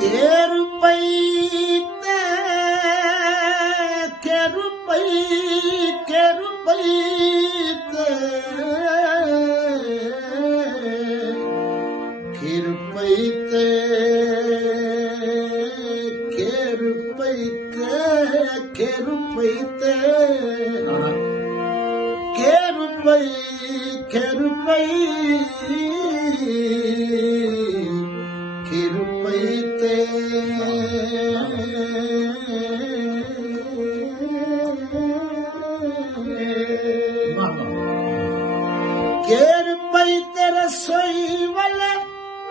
केर पई ते केर पई केर पई ते केर पई ते केर पई ते केर पई ते केर पई केर पई केर पई ते केर पई ते रसोई वाले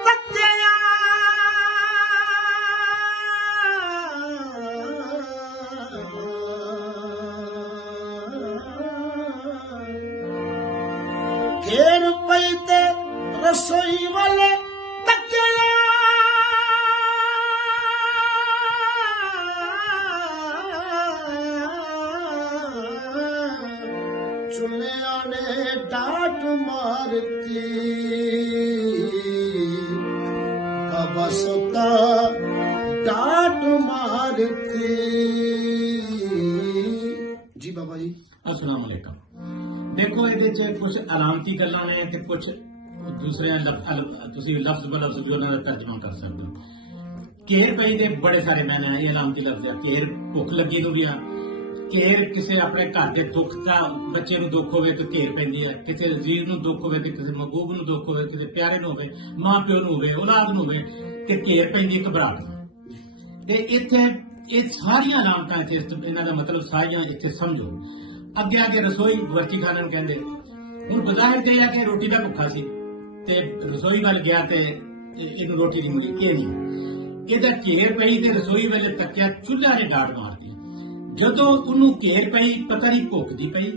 तकिया केर पई ते रसोई वाले तकिया चुलिया ने डांट मारती बाबा सोता डांट मारती। जी बाबा जी अस्सलाम वालेकुम। देखो ये कुछ अलामती गल्लां ने ते कुछ दूसरे तुसीं लफ्ज ब लफ्ज जो उन्हां दा तर्जमा कर सकते हो। केर पई दे बड़े सारे मैंने ये अलामती लफ्ज है। केर भुख लगी नूं भी आ, केर किसी अपने घर के दुख का बच्चे नूं दुख होवे तो घेर पैंदी है, किसी अजीज नूं दुख होवे, किसी महबूब नूं दुख होवे, किसी प्यारे नूं होवे, मां प्यो नूं होवे, औलाद नूं होवे ते घेर पैंदी घबराहट नूं। ते इत्थे ये सारियां अलामतां इत्थे इन्हां दा मतलब सारियां इत्थे समझो। अगे आगे रसोई वर्की खाने नूं कहंदे। हुण बज़ाहिर ते आ कि रोटी दा भुखा सी ते रसोई वल गया ते इहनूं रोटी नहीं मिली, एह नहीं ਇਹਦਾ घेर पई ते रसोई वेले तक्या चुल्हा ने डांट मारती। ਜਦੋਂ ਉਹਨੂੰ घेर पई पता नहीं भुख दी पई,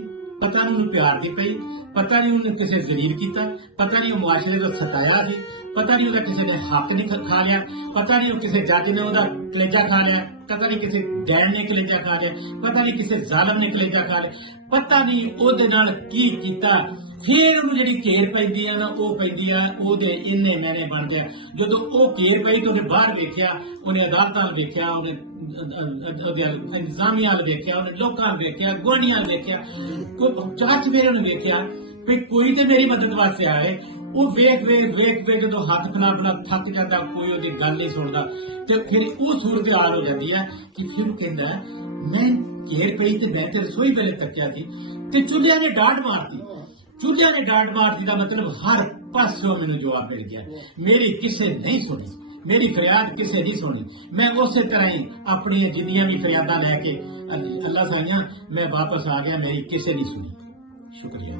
पता नहीं ਉਹਨੂੰ प्यार दी पई, पता नहीं ਉਹਨੇ ਕਿਸੇ ਜ਼ਲੀਲ ਕੀਤਾ, पता नहीं ਉਹ ਮੁਆਸ਼ਰੇ ਤੋਂ ਸਤਾਇਆ ਸੀ, पता नहीं ਉਹਦਾ ਕਿਸੇ ਨੇ ਹੱਕ ਨਹੀਂ ਖਾ ਲਿਆ, पता नहीं ਉਹ ਕਿਸੇ ਜੱਜ ਨੇ ਉਹਦਾ ਕਲੇਜਾ ਖਾ ਲਿਆ, पता नहीं ਕਿਸੇ ਡੈਣ ਨੇ ਕਲੇਜਾ ਖਾ ਲਿਆ, पता नहीं ਕਿਸੇ ਜ਼ਾਲਮ ਨੇ ਕਲੇਜਾ ਖਾ ਲਿਆ, पता नहीं ਉਹਦੇ ਨਾਲ ਕੀ ਕੀਤਾ। फिर ਉਹਨੂੰ ਜਿਹੜੀ घेर ਪੈਂਦੀ ਆ ਨਾ ਉਹ ਪੈਂਦੀ ਆ ਉਹਦੇ ਇੰਨੇ ਮੈਨੇ ਬਣਦੇ ਆ। ਜਦੋਂ ਉਹ घेर ਪਈ ਤਾਂ ਉਹਨੇ ਬਾਹਰ ਵੇਖਿਆ, ਉਹਨੇ ਅਦਾਲਤਾਂ ਵੇਖਿਆ, ਉਹਨੇ ਇੰਤਜ਼ਾਮੀਆਂ ਵੇਖਿਆ, ਉਹਨੇ ਲੋਕਾਂ ਵੇਖਿਆ, ਗੁਆਂਢੀਆਂ ਵੇਖਿਆ, ਕੋਈ ਚਾਚ ਮੇਰੇ ਨੂੰ ਵੇਖਿਆ ਵੀ ਕੋਈ ਤੇ ਮੇਰੀ ਮਦਦ ਵਾਸਤੇ ਆਏ। ਉਹ ਵੇਖ ਵੇਖ ਜਦੋਂ ਹੱਥ ਬਣਾ ਥੱਕ ਜਾਂਦਾ, ਕੋਈ ਉਹਦੀ ਗੱਲ ਨਹੀਂ ਸੁਣਦਾ ਤੇ ਫਿਰ ਉਹ ਸੂਰਤ ਹਾਲ ਹੋ ਜਾਂਦੀ ਹੈ ਕਿ ਫਿਰ ਕਹਿੰਦਾ ਮੈਂ घेर ਪਈ ਤੇ ਮੈਂ ਤੇ ਰਸੋਈ ਵੇਲੇ ਤੱਕਿਆ ਸੀ ਤੇ ਚੁੱਲ੍ਹਿਆਂ ਨੇ ਡਾਂਟ ਮਾਰਤੀ। चूल्हे ने डांट मारती का मतलब हर पासों मैंने जवाब मिल गया। मेरी किसे नहीं सुनी, मेरी फरियाद किसे नहीं सुनी। मैं उस तरह ही अपनी जिन्नियां भी फरियादा लैके अल्लाह साइयां मैं वापस आ गया, मेरी किसे नहीं सुनी। शुक्रिया।